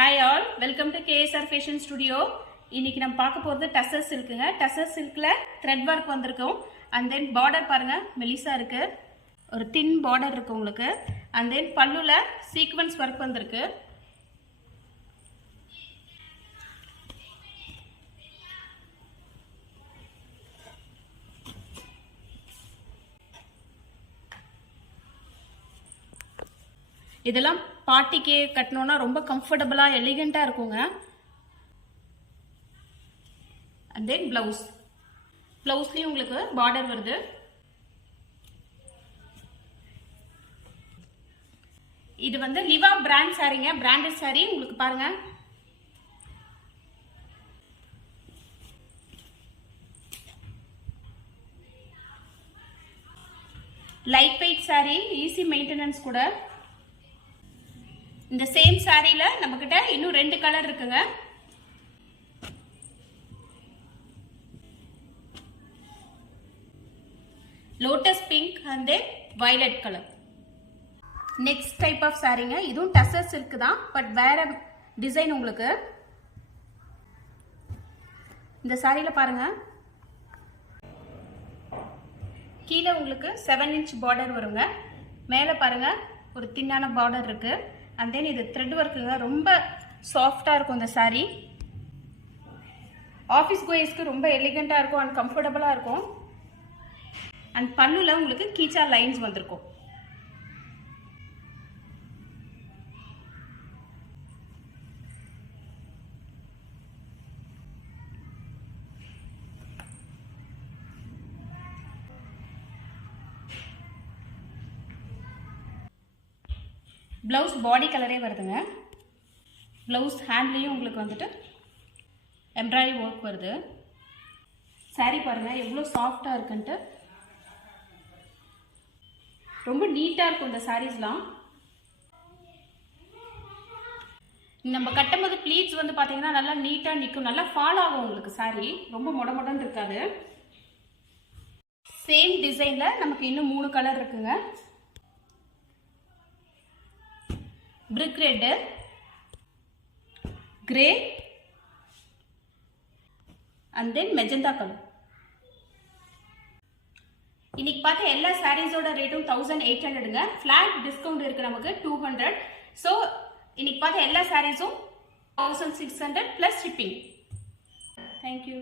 Hi all, welcome to KSR Fashion Studio. இன்னைக்கு நம்ம பார்க்க போறது டசர் சில்க்குங்க. டசர் சில்க்ல thread work வந்திருக்கும். And then border பாருங்க மெலிசா இருக்கு. ஒரு thin border இருக்கு உங்களுக்கு. And then பல்லுல sequence work வந்திருக்கு. இதெல்லாம் பார்ட்டிக்கு கட்டணும்னா ரொம்ப கம்ஃபர்ட்டபிளா எலிகண்டா இருக்குங்க. and then பிளவுஸ்லயும் உங்களுக்கு பார்டர் வருது. இது வந்து லிவா பிராண்ட் சாரீங்க, பிராண்டட் சாரி. உங்களுக்கு பாருங்க light weight sari, easy maintenance கூட. இந்த சேம் சாரியில நம்மகிட்ட இன்னும் 2 கலர் இருக்குங்க. Lotus pink and violet colour. Next type of சாரிங்க. இதுவும் டசர் சில்க் தான், பட் வேற டிசைன். உங்களுக்கு இந்த சாரியில பாருங்க கீழே உங்களுக்கு 7 inch பார்டர் வருங்க. மேலே பாருங்க ஒரு தின்னான பார்டர் இருக்கு. and then இது thread workங்க, ரொம்ப சாஃப்டா இருக்கும் இந்த saree. ஆபீஸ் கோயர்ஸ்க்கு ரொம்ப எலிகண்டா இருக்கும் and கம்ஃபர்ட்டபிளா இருக்கும். and பல்லுல உங்களுக்கு கீச்சா லைன்ஸ் வந்திருக்கும். பிளவுஸ் பாடி கலரே வருதுங்க. பிளவுஸ் ஹேண்ட்லேயும் உங்களுக்கு வந்துட்டு எம்ப்ராய்டரி ஒர்க் வருது. சாரீ பாருங்க எவ்வளோ சாஃப்டாக இருக்குன்ட்டு. ரொம்ப நீட்டாக இருக்கும் இந்த சாரீஸ்லாம். நம்ம கட்டும்போது ப்ளீட்ஸ் வந்து பார்த்தீங்கன்னா நல்லா நீட்டாக நிற்கும், நல்லா ஃபால் ஆகும் உங்களுக்கு சாரீ. ரொம்ப மொடன்னு இருக்காது. சேம் டிசைனில் நமக்கு இன்னும் 3 கலர் இருக்குங்க. brick red, grey and then magenta color. இன்னைக்கு பார்த்த எல்லா சாரீஸோட ரேட்டும் 1800ங்க. ஃபிளாட் டிஸ்கவுண்ட் இருக்கு நமக்கு 200. ஸோ இன்னைக்கு பார்த்த எல்லா சாரீஸும் 1600 plus shipping. Thank you.